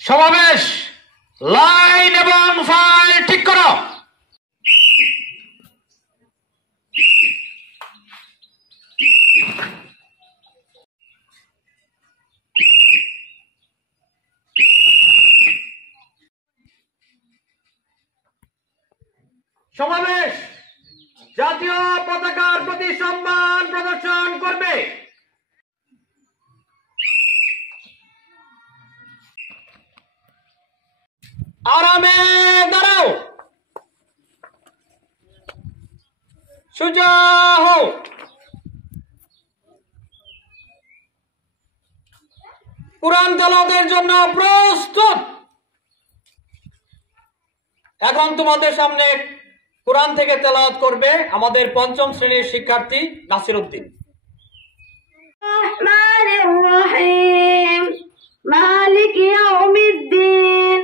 সমাবেশ লাইন এবং ফাইল ঠিক করো। সমাবেশ জাতীয় পতাকার প্রতি সম্মান প্রদর্শন করবে। আরামে দাঁড়াও, সোজা হও। কুরআন তেলাওয়াতের জন্য প্রস্তুত। এখন তোমাদের সামনে কুরআন থেকে তেলাওয়াত করবে আমাদের পঞ্চম শ্রেণীর শিক্ষার্থী নাসির উদ্দিন। مالك يوم الدين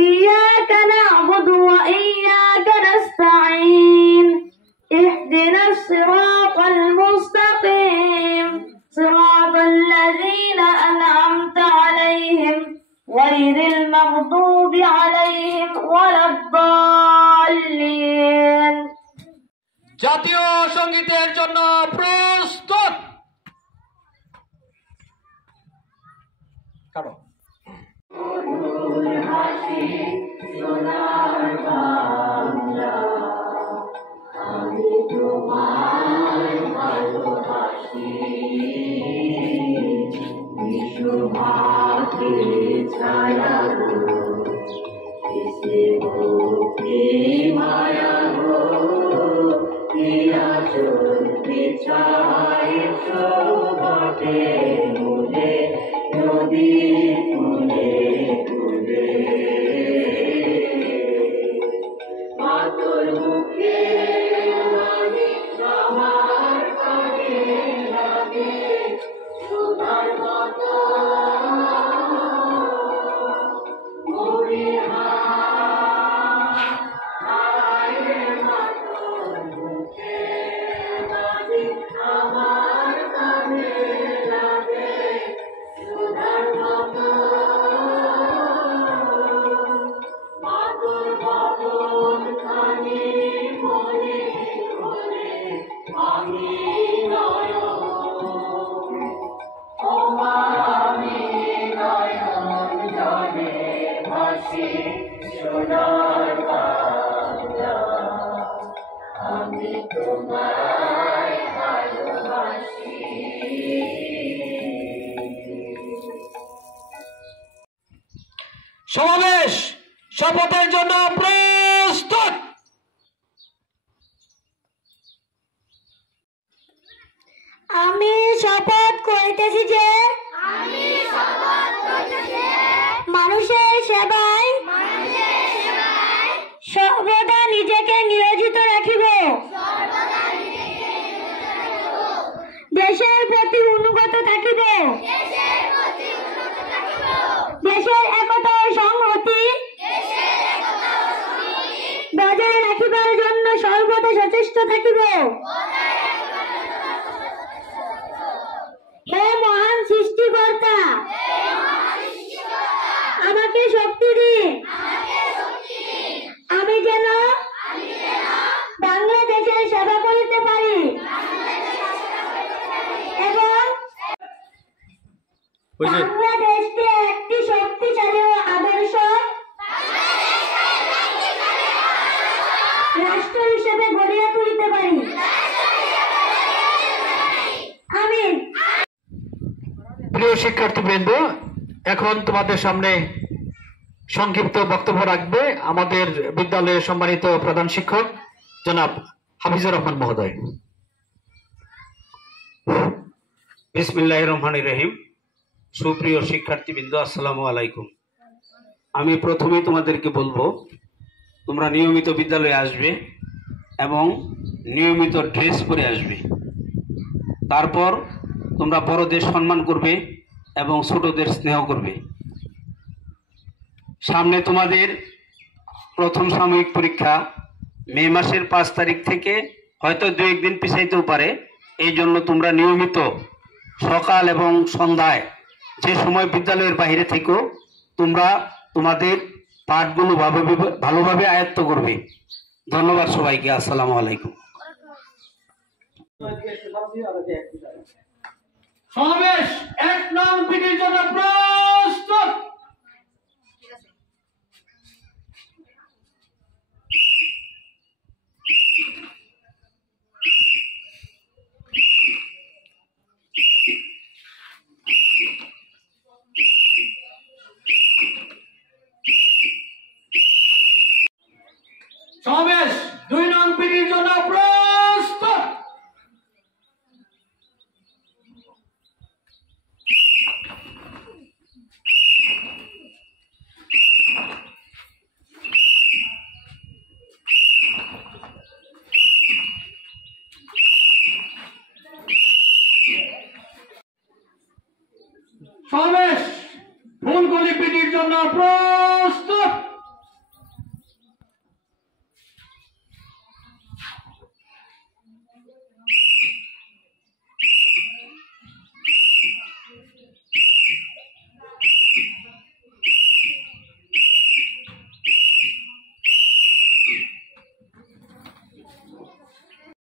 إياك نعبد وإياك نستعين اهدنا الصراط المستقيم صراط الذين أنعمت عليهم غير المغضوب عليهم ولا الضالين। জাতীয় সঙ্গীতের জন্য প্রস্তুত। কারো সমাবেশ শপথের জন্য প্রস্তুত। আমি শপথ করিতেছি যে মানুষের সেবায় সর্বদা নিজেকে নিয়োজিত রাখিব, দেশের প্রতি অনুগত থাকিব, দেশের একতা ও সংহতি বজায় রাখিবার জন্য সর্বদা সচেষ্ট থাকিব। হে মহান সৃষ্টিকর্তা, আমাকে শক্তি দিন, আমি যেন বাংলাদেশের সেবা করিতে পারি এবং বাংলাদেশকে একটি শক্তিশালী ও আদর্শ রাষ্ট্র হিসেবে গড়িয়া তুলিতে পারি। আমিন। প্রিয় শিক্ষার্থীবৃন্দ, এখন তোমাদের সামনে সংক্ষিপ্ত বক্তব্য রাখবে আমাদের বিদ্যালয়ের সম্মানিত প্রধান শিক্ষক জনাব হাফিজুর রহমান মহোদয়। বিসমিল্লাহির রহমানির রহিম। সুপ্রিয় শিক্ষার্থীবৃন্দ, আসসালামু আলাইকুম। আমি প্রথমেই তোমাদেরকে বলবো, তোমরা নিয়মিত বিদ্যালয়ে আসবে এবং নিয়মিত ড্রেস পরে আসবে। তারপর তোমরা বড়দের সম্মান করবে এবং ছোটদের স্নেহ করবে। সামনে তোমাদের প্রথম সাময়িক পরীক্ষা মে মাসের 5 তারিখ থেকে, হয়তো 2-1 দিন পিছাইতেও পারে। এই জন্য তোমরা নিয়মিত সকাল এবং সন্ধ্যায় যে সময় বিদ্যালয়ের বাইরে থেকো, তোমরা তোমাদের পাঠগুলো ভালোভাবে আয়ত্ত করবে। ধন্যবাদ সবাইকে। আসসালামু আলাইকুম। সমাবেশ 1 নং পিটির জন্য প্রস্তুত। সমাবেশ 2 নং পিটির জন্য প্রস্তুত। সমাবেশ ফুলকলি পিটির জন্য প্রস্তুত।